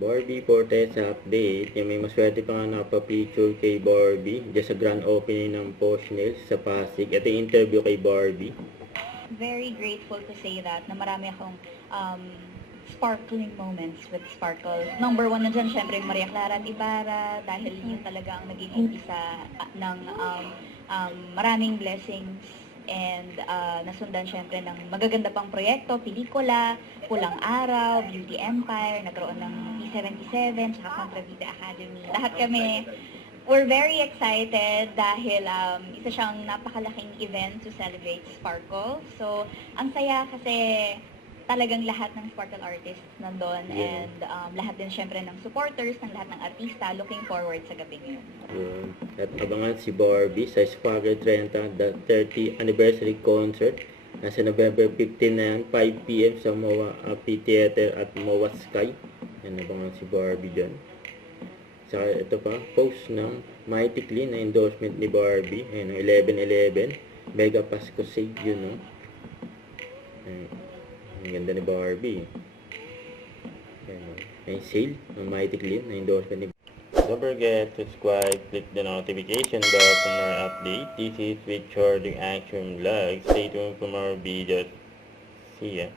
Barbie Fortesa update. Yung may maswerte pa nga nakapapicture kay Barbie dyan sa grand opening ng Posh Nails sa Pasig. Ito yung interview kay Barbie. Very grateful to say that na marami akong sparkling moments with Sparkle. Number one na dyan, syempre, Maria Clara at Ibarra, dahil yun talaga ang naging umpisa ng maraming blessings and nasundan syempre ng magaganda pang proyekto, pelikula, Pulang Araw, Beauty Empire, nagkaroon ng P77, saka Contravita Academy. Lahat kami, we're very excited dahil isa siyang napakalaking event to celebrate Sparkle. So, ang saya kasi talagang lahat ng Sparkle artists nandun and lahat din syempre ng supporters, ng lahat ng artista looking forward sa gabing yun. At abangan si Barbie sa Sparkle 30, the 30th anniversary concert. Nasa November 15 na yan, 5 p.m. sa MOA Theater at MOA Sky. Yan, abangan si Barbie dyan. Saka ito pa, post ng Mighty Clean na endorsement ni Barbie. Ayan, 11/11. Mega Pasko Save yun, no? Ayan, ang ganda ni Barbie. Ayan, may sale ng Mighty Clean na endorsement ni Barbie. Don't forget to subscribe, click the notification bell for more updates. This is with Charging Action Vlog. Stay tuned for more videos. See ya.